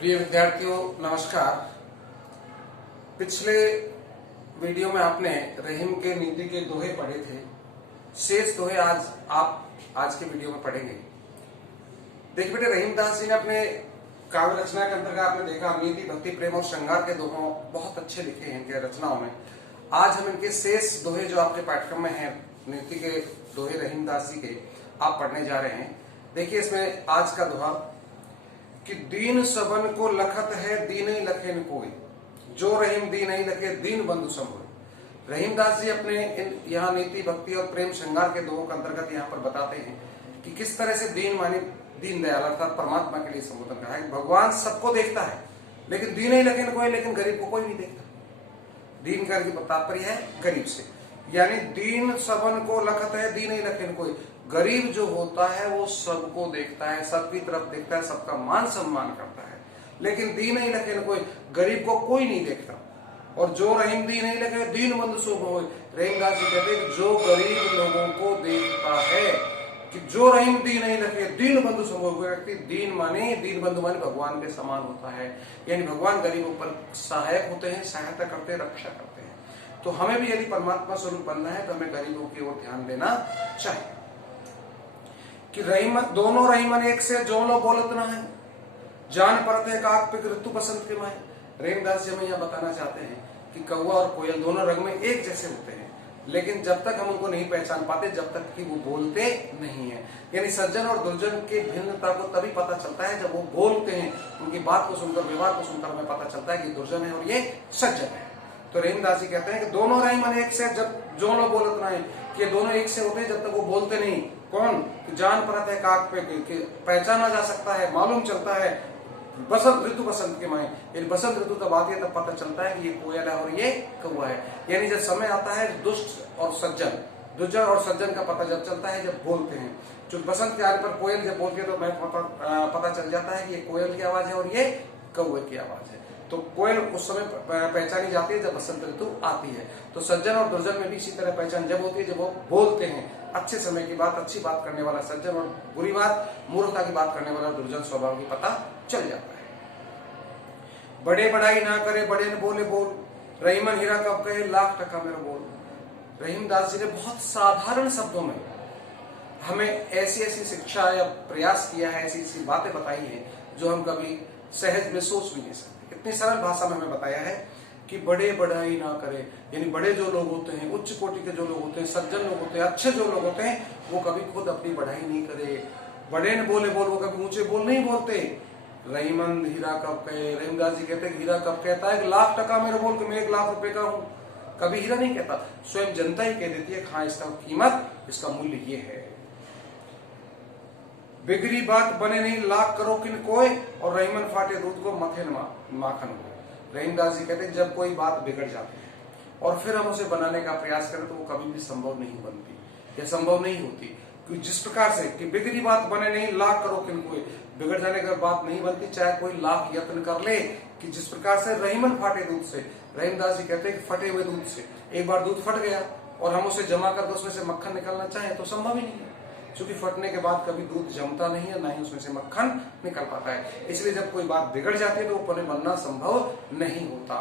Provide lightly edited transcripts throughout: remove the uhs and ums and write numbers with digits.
प्रिय विद्यार्थियों नमस्कार। पिछले वीडियो में आपने रहीम के नीति के दोहे पढ़े थे। शेष दोहे आज के वीडियो में पढ़ेंगे। देखिए बेटे, रहीमदास जी ने अपने काव्य रचना के अंतर्गत आपने देखा नीति, भक्ति, प्रेम और श्रृंगार के दोहों बहुत अच्छे लिखे हैं इनके रचनाओं में। आज हम इनके शेष दोहे जो आपके पाठ्यक्रम में हैं, नीति के दोहे रहीमदास जी के, आप पढ़ने जा रहे हैं। देखिए इसमें आज का दोहा कि दीन सबन को लखत है दीन ही लखे न कोई, जो रहीम दीन ही लखे दीन बंधु सम होय। रहीमदास जी अपने यहाँ नीति, भक्ति और प्रेम श्रृंगार के दोहों के अंतर्गत यहाँ पर बताते हैं कि किस तरह से दीन माने दीन दयाल अर्थात परमात्मा के लिए संबोधन कहा है। भगवान सबको देखता है लेकिन दीन ही लखे न कोई, लेकिन गरीब को कोई नहीं देखता। दीन का तात्पर्य है गरीब से, यानी दीन सबन को लखत है दीन ही लखे न कोई। गरीब जो होता है वो सबको देखता है, सबकी तरफ देखता है, सबका मान सम्मान करता है, लेकिन दीन ही लखे न कोई, गरीब को कोई नहीं देखता। और जो रहीम दीन ही लखे दीन बंधु सो होय। रहीमदास जी कहते हैं जो गरीब लोगों को देखता है कि जो रहीम दीन ही लखे दीन बंधु सो होय, व्यक्ति दीन माने दीन बंधु माने भगवान के समान होता है, यानी भगवान गरीबों पर सहायक होते हैं, सहायता करते हैं, रक्षा करते हैं। तो हमें भी यदि परमात्मा स्वरूप बनना है तो हमें गरीबों की ओर ध्यान देना चाहिए। कि रहीमन दोनों रहीमन एक से जो लो बोलत ना है, जान परत है काक पिक ऋतु बसंत के माए। रहीमदास जी हमें यह बताना चाहते हैं कि कौवा और कोयल दोनों रंग में एक जैसे होते हैं, लेकिन जब तक हम उनको नहीं पहचान पाते जब तक कि वो बोलते नहीं है। यानी सज्जन और दुर्जन की भिन्नता को तभी पता चलता है जब वो बोलते हैं। उनकी बात को सुनकर, व्यवहार को सुनकर हमें पता चलता है कि दुर्जन है और ये सज्जन है। तो रहीमदास जी कहते हैं कि दोनों रहीमन एक से जब जो लो बोलत ना है, कि दोनों एक से होते हैं जब तक वो बोलते नहीं। कौन? जान परत है काक पे, पहचाना जा सकता है, मालूम चलता है। बसंत ऋतु बसंत के माए, यानी बसंत ऋतु तब आती है तब पता चलता है कि ये कोयल है और ये कौवा है। यानी जब समय आता है दुष्ट और सज्जन, दुर्जन और सज्जन का पता जब चलता है जब बोलते हैं। जो बसंत के आने पर कोयल जब बोलती है तो मैं पता चल जाता है कि ये कोयल की आवाज है और ये कौवे की आवाज है। तो कोयल उस समय पहचानी जाती है जब बसंत ऋतु आती है। तो सज्जन और दुर्जन में भी इसी तरह पहचान जब होती है जब वो बोलते हैं। अच्छे समय की बात, अच्छी बात करने वाला सज्जन और बुरी बात, मूर्खता की बात करने वाला दुर्जन स्वभाव की पता चल जाता है। बड़े बड़ाई ना करे बड़े न बोले बोल, रहीमन हीरा कब कहे लाख टका मेरा बोल। रहीमदास जी ने बहुत साधारण शब्दों में हमें ऐसी ऐसी शिक्षा या प्रयास किया है, ऐसी ऐसी बातें बताई हैं जो हम कभी सहज में सोच भी नहीं सकते। इतनी सरल भाषा में हमें बताया है कि बड़े बड़ाई ना करे, यानी बड़े जो लोग होते हैं, उच्च कोटि के जो लोग होते हैं, सज्जन लोग होते हैं, अच्छे जो लोग होते हैं, वो कभी खुद अपनी बढ़ाई नहीं करे। बड़े न बोले बोल, वो कभी ऊंचे बोल नहीं बोलते। रहीमन हीरा कब कहे, रहीमदास जी कहते हैं हीरा कब कहता है कि लाख टका मेरे बोल के मैं 1 लाख रुपए का हूं। कभी हीरा नहीं कहता, स्वयं जनता ही कह देती है हाँ इसका कीमत, इसका मूल्य ये है। बिगड़ी बात बने नहीं लाख करो किन कोय, और रहीमन फाटे दूध को मथे न माखन हो। रहीमदास जी कहते हैं जब कोई बात बिगड़ जाती है और फिर हम उसे बनाने का प्रयास करें तो वो कभी भी संभव नहीं बनती या संभव नहीं होती। क्योंकि जिस प्रकार से कि बिगड़ी बात बने नहीं लाख करो किन कोय, बिगड़ जाने का बात नहीं बनती चाहे कोई लाख यत्न कर ले। कि जिस प्रकार से रहीमन फाटे दूध से, रहीमदास जी कहते हैं कि फटे हुए दूध से, एक बार दूध फट गया और हम उसे जमा करके उसमें से मक्खन निकालना चाहें तो संभव ही नहीं है, क्योंकि फटने के बाद कभी दूध जमता नहीं है, ना ही उसमें से मक्खन निकल पाता है। इसलिए जब कोई बात बिगड़ जाती है तो वो बनना संभव नहीं होता।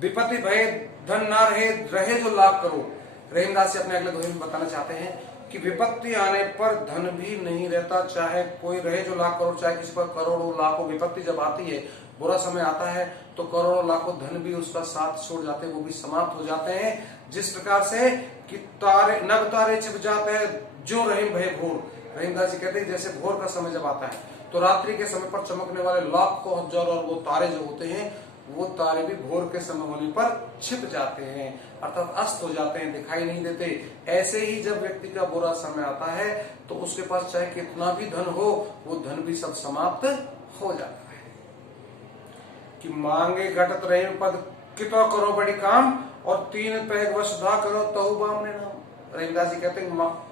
विपत्ति भय धन ना रहे जो लाभ करो। रहीमदास जी अपने अगले दोहे में बताना चाहते हैं कि विपत्ति आने पर धन भी नहीं रहता, चाहे कोई रहे जो लाख करोड़, चाहे किसी पर करोड़ों लाखों। विपत्ति जब आती है, बुरा समय आता है तो करोड़ों लाखों धन भी उसका साथ छोड़ जाते हैं, वो भी समाप्त हो जाते हैं। जिस प्रकार से कि तारे नभ तारे छिप जाते हैं जो रहीम भय भोर। रहीमदास जी कहते हैं जैसे भोर का समय जब आता है तो रात्रि के समय पर चमकने वाले लाखों हजार और वो तारे जो होते हैं वो तारे भी भोर के समय होने पर छिप जाते हैं, अर्थात अस्त हो जाते हैं, दिखाई नहीं देते। ऐसे ही जब व्यक्ति का बुरा समय आता है तो उसके पास चाहे कितना भी धन हो वो धन भी सब समाप्त हो जाता है। कि मांगे घटत रहे पद कितो करो बड़ी काम, और 3 पैग वश धा करो तहु बामने नाम। रहीमदास जी कहते हैं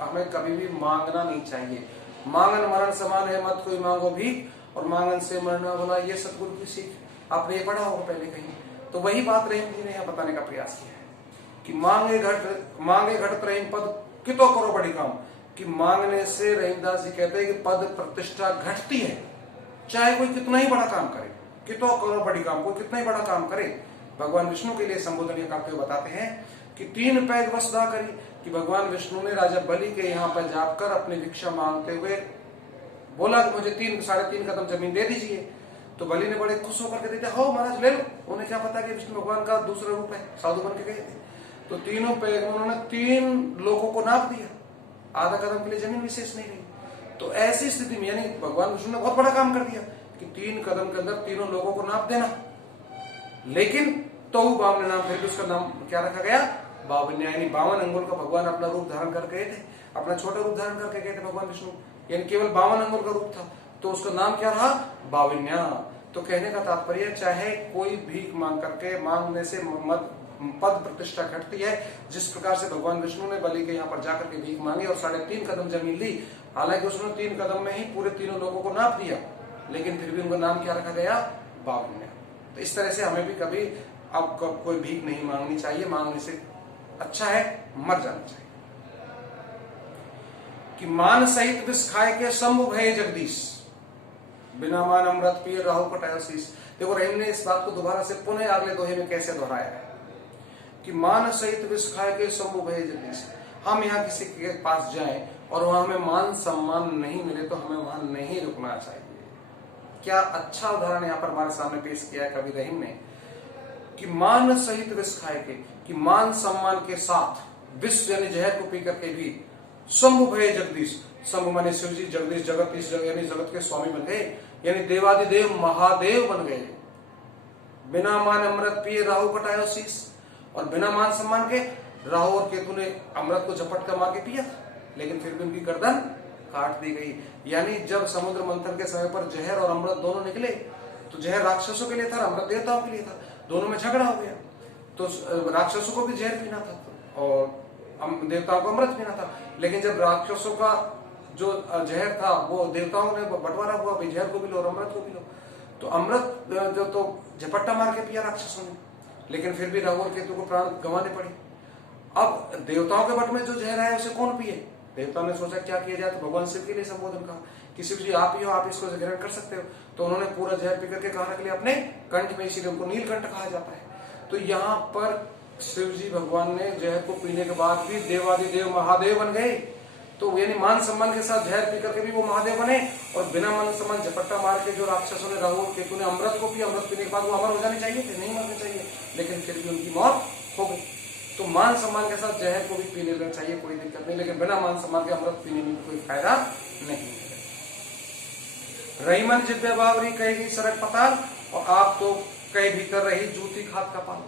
हमें कभी भी मांगना नहीं चाहिए। मांगन मरण समान है, मत कोई मांगो भीख, और मांगन से मरना भला, ये सतगुरु की सीख। आपने ये पढ़ा होगा पहले कहीं, तो वही बात रहीम जी ने यहाँ बताने का प्रयास किया है कि मांगे घटत रहीम पद कितो करो बड़ी काम। कि मांगने से रहीमदास जी कहते हैं कि पद प्रतिष्ठा घटती है, चाहे कोई कितना ही बड़ा काम करे, कितना करो बड़ी काम, कोई कितना ही बड़ा काम करे, भगवान विष्णु के लिए संबोधन ये करते हुए बताते हैं कि 3 पैग वसुधा करी, कि भगवान विष्णु ने राजा बलि के यहाँ पर जाकर अपनी भिक्षा मांगते हुए बोला कि मुझे 3.5 कदम जमीन दे दीजिए। तो बलि ने बड़े खुश होकर के देते, हो महाराज ले लो। उन्हें क्या पता कि विष्णु भगवान का दूसरा रूप है, साधु बन के गए थे। तो तीनों पैग में उन्होंने 3 लोगों को नाप दिया, आधा कदम के लिए जमीन विशेष नहीं रही। तो ऐसी स्थिति में यानी भगवान विष्णु ने बहुत बड़ा काम कर दिया कि 3 कदम के अंदर तीनों लोगों को नाप देना। लेकिन तो बावन नाम, फिर भी उसका नाम क्या रखा गया, बावन्या, यानी 52 अंगुल का भगवान अपना रूप धारण करके गए थे, अपना छोटा रूप धारण करके गए थे भगवान विष्णु, यानी केवल 52 अंगुल का रूप था, तो उसका नाम क्या रहा, बावन्या। तो कहने का तात्पर्य, चाहे कोई भीख मांग करके, मांगने से पद प्रतिष्ठा घटती है, जिस प्रकार से भगवान विष्णु ने बलि के यहाँ पर जाकर के भीख मांगी और 3.5 कदम जमीन ली, हालांकि उसने 3 कदम में ही पूरे तीनों लोगों को नाप दिया, लेकिन फिर भी उनका नाम क्या रखा गया, बावन्या। तो इस तरह से हमें भी कभी अब कोई भीख नहीं मांगनी चाहिए, मांगने से अच्छा है मर जाना चाहिए। कि मान सहित विष खाए के शंभु भय जगदीश, बिना मान अमृत पिए राहु कटायो शीश। देखो रहीम ने इस बात को दोबारा से पुनः अगले दोहे में कैसे दोहराया है कि मान सहित विष खाए के शंभु भय जगदीश। हम यहाँ किसी के पास जाएं और वहां हमें मान सम्मान नहीं मिले तो हमें वहां नहीं रुकना चाहिए। क्या अच्छा उदाहरण यहाँ पर हमारे सामने पेश किया है कवि रहीम ने कि मान सहित विष खाए के, कि मान सम्मान के साथ विष यानी जहर को पी करके भी शंभु भय जगदीश, शंभु माने शिव जी, जगदीश जगत, इस यानी जगत के स्वामी बन गए, यानी देवादिदेव महादेव बन गए। बिना मान अमृत पिए राहु कटायो शीश, और बिना मान सम्मान के राहु और केतु ने अमृत को झपट कर मार के पिया, लेकिन फिर भी उनकी गर्दन काट दी गई। यानी जब समुद्र मंथन के समय पर जहर और अमृत दोनों निकले, तो जहर राक्षसों के लिए था, अमृत देवताओं के लिए था, दोनों में झगड़ा हो गया। तो राक्षसों को भी जहर पीना था और देवताओं को अमृत पीना था, लेकिन जब राक्षसों का जो जहर था वो देवताओं ने बंटवारा हुआ, भाई जहर को भी लो और अमृत को भी लो। तो अमृत जो तो झपट्टा मार के पिया राक्षसों ने, लेकिन फिर भी राहु और केतु को प्राण गंवाने पड़े। अब देवताओं के बट में जो जहर है उसे कौन पिए? देवताओं ने सोचा क्या किया जाए, तो भगवान शिव के लिए संबोधन कहा कि शिव जी आप ही हो, आप इसको ग्रहण कर सकते हो। तो उन्होंने पूरा जहर पी करके कहा रख लिया अपने कंठ में, इसीलिए उनको नीलकंठ कहा जाता है। तो यहाँ पर शिव जी भगवान ने जहर को पीने के बाद भी देवादिदेव महादेव बन गए। तो यानी मान सम्मान के साथ जहर पी करके भी वो महादेव बने, और बिना मान सम्मान झपट्टा मार के जो राक्षसों ने राहु और केतु ने अमृत को पिया, अमृत पीने के बाद वो अमर हो जाने चाहिए थे, नहीं मरने चाहिए, लेकिन फिर भी उनकी मौत हो गई। तो मान सम्मान के साथ जहर को भी पी लेना चाहिए, कोई दिक्कत नहीं, लेकिन बिना मान सम्मान के अमृत पीने में कोई फायदा नहीं है। रहीमन जिब्या बावरी कहेगी सरक पताल, और आप तो कई भीतर रही जूती खाद का पाल।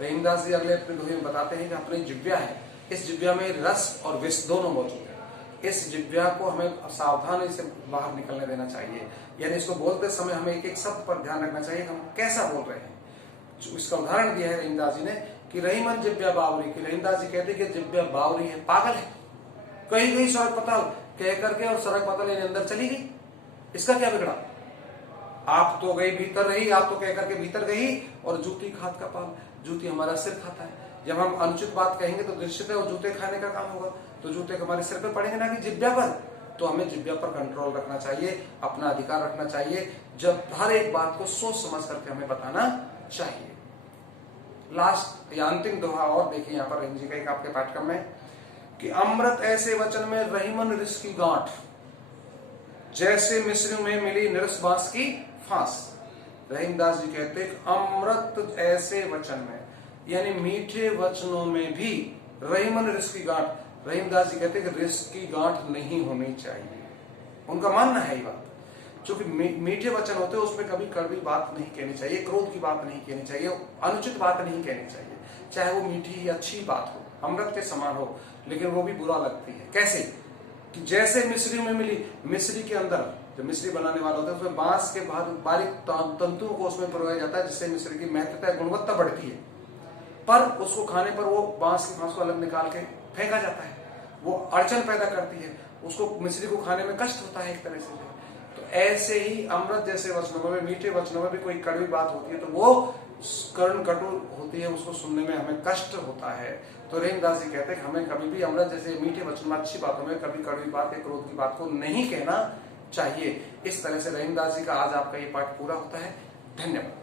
रहीमदास जी अगले अपने दोहे में बताते हैं कि अपनी जिब्या है, इस जिब्या में रस और विष दोनों मौजूद है। इस जिब्या को हमें सावधानी से बाहर निकलने देना चाहिए, यानी इसको बोलते समय हमें एक एक शब्द पर ध्यान रखना चाहिए हम कैसा बोल रहे हैं। जो इसका उदाहरण दिया है रहीमदास जी ने कि रहीमन जिब्या बावरी, कि रहीमदास जी कहते कि जिब्या बावरी है, पागल है, कहीं गई सड़क पताल कह करके और सड़क पताल अंदर चली गई, इसका क्या बिगड़ा? आप तो गई भीतर रही, आप तो कह करके भीतर गई, और जूती खाद का पाल, जूती हमारा सिर खाता है। जब हम अनुचित बात कहेंगे तो निश्चित है वो जूते खाने का काम होगा, तो जूते हमारे सिर पे पड़ेंगे ना कि जिब्या पर। तो हमें जिब्या पर कंट्रोल रखना चाहिए, अपना अधिकार रखना चाहिए, जब हर एक बात को सोच समझ करके हमें बताना चाहिए। लास्ट या अंतिम दोहा और देखिए यहाँ पर रहीम जी का एक आपके पाठक्रम में कि अमृत ऐसे वचन में रहीमन रिस की गांठ, जैसे मिस्र में मिली निरस बांस की फांस। रहीमदास जी कहते अमृत ऐसे वचन में, यानी मीठे वचनों में भी रहीमन रिस की गांठ। रहीमदास जी कहते कि रिस की गांठ नहीं होनी चाहिए, उनका मानना है ये बात। चूंकि मीठे वचन होते हैं उसमें कभी कड़वी बात नहीं कहनी चाहिए, क्रोध की बात नहीं कहनी चाहिए, अनुचित बात नहीं कहनी चाहिए, चाहे वो मीठी या अच्छी बात हो, अमृत के समान हो, लेकिन वो भी बुरा लगती है। कैसे? कि जैसे मिस्री में मिली, मिस्री के अंदर जो मिस्री बनाने वाला होता है उसमें बांस के बारीक तंतुओं को उसमें पिरोया जाता है, जिससे मिस्री की महत्ता गुणवत्ता बढ़ती है, पर उसको खाने पर वो बांस की फांस को अलग निकाल के फेंका जाता है, वो अड़चन पैदा करती है, उसको मिस्री को खाने में कष्ट होता है एक तरह से। तो ऐसे ही अमृत जैसे वचनों में, मीठे वचनों में भी कोई कड़वी बात होती है तो वो कर्ण कटु होती है, उसको सुनने में हमें कष्ट होता है। तो रहीमदास जी कहते हैं कि हमें कभी भी अमृत जैसे मीठे वचन में, अच्छी बातों में कभी कड़वी बात या क्रोध की बात को नहीं कहना चाहिए। इस तरह से रहीमदास जी का आज आपका ये पाठ पूरा होता है। धन्यवाद।